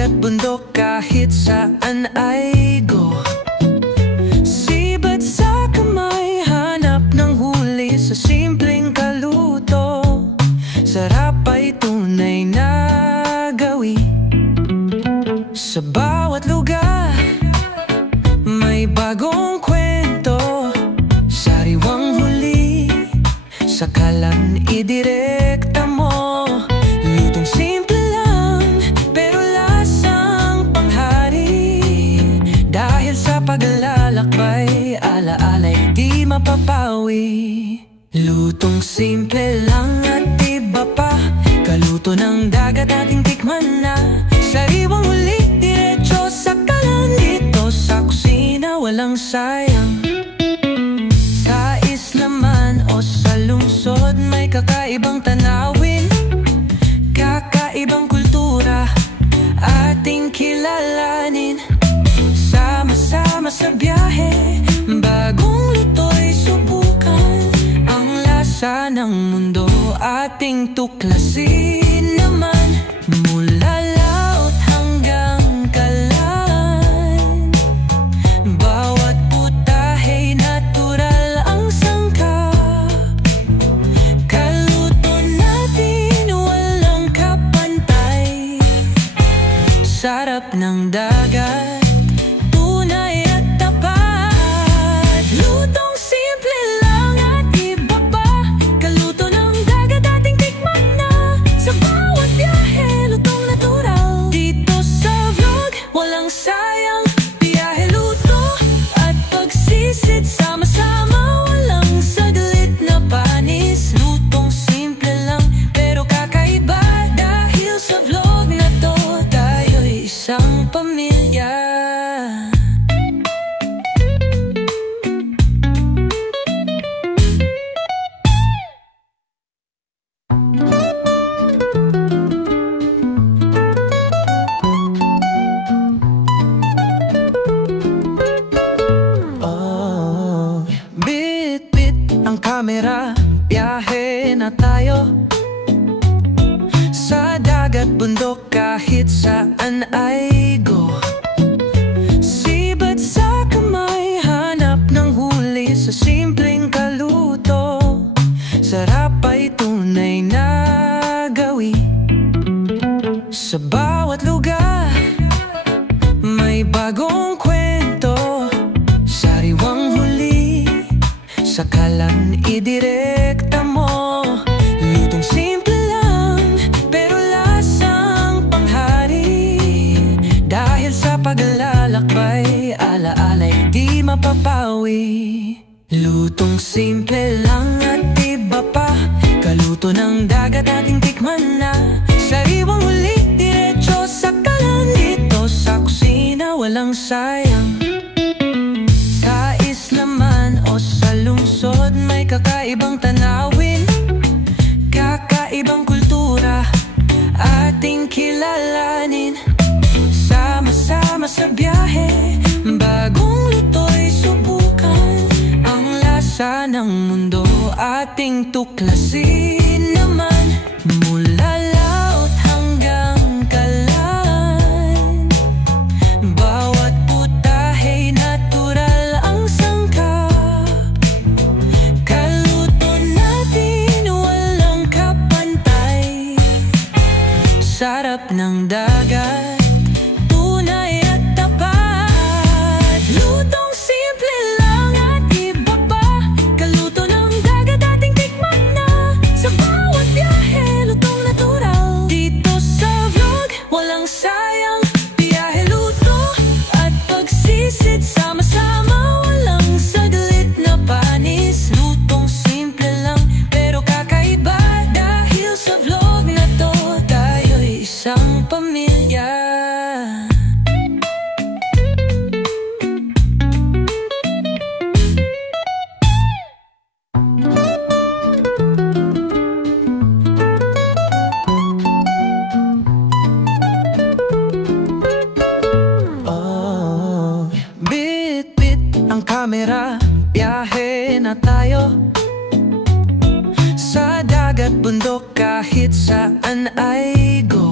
dagat, bundok, kahit saan ay go. Sibat sa kamay, hanap ng huli sa simpleng kaluto. Sarap ay tunay na gawi. Sa bawat lugar may bagong kwento. Sariwang huli, sakalan idirekta mo. Lutong simple lang, pero lasang panghari. Dahil sa paglalakbay, alaala'y di mapapawi. Lutong simple lang at iba pa. Kaluto ng dagat ating tikman na. Sariwang huli, diretso sa kalan. Dito sa kusina, walang sayang. Sa islaman o sa lungsod, may kakaibang tanawin, kakaibang kultura, ating kilalanin. Sama-sama sa biyahe, bagong luto'y subukan. Ang lasa ng mundo ating tuklasin naman. Mula laot hanggang kalan, bawat putahey natural ang sangkap. Kaluto natin walang kapantay. Sarap ng dagat, tunay at tapat. Lutong simple lang at iba pa. Kaluto ng dagat ating tikman na. Sa bawat biyahe, lutong natural. Dito sa vlog, walang sayang. Biyahe, luto at pagsisid, sama-sama, walang saglit na panis. Lutong simple lang, pero kakaiba. Dahil sa vlog na to, tayo'y isang pamilya. Oh, bit-bit ang kamera, biyahe na tayo. Sa dagat, bundok, kahit saan ay go. Sibat sa kamay, hanap ng huli sa simpleng kaluto. Sarap ay tunay na gawi. Sa bawat lugar may bagong kwento. Sariwang huli, sakalan idirekta mo. Lutong simple lang, pero lasang panghari. Dahil sa paglalakbay, alaala'y di mapapawi. Lutong simple lang at iba pa. Kaluto ng dagat ating tikman na. Sariwang huli, diretso sa kalan. Dito sa kusina, walang sayang. Sa islaman o sa lungsod, may kakaibang tanawin, kakaibang kultura, ating kilalanin. Sama-sama sa biyahe, bagong luto'y subukan. Ang lasa ng mundo ating tuklasin naman. Mula laot hanggang kalan, bawat putahey natural ang sangkap. Kaluto natin walang kapantay. Sarap ng dagat, tunay at tapat. Lutong simple lang at iba pa. Kaluto ng dagat ating tikman na. Sa bawat biyahe, lutong natural. Dito sa vlog, walang sayang. Biyahe, luto at pagsisid, sama-sama, walang saglit na panis. Lutong simple lang, pero kakaiba. Dahil sa vlog na to, tayo'y isang pamilya. Oh, bit-bit ang kamera, biyahe na tayo. Sa dagat, bundok, kahit saan ay go.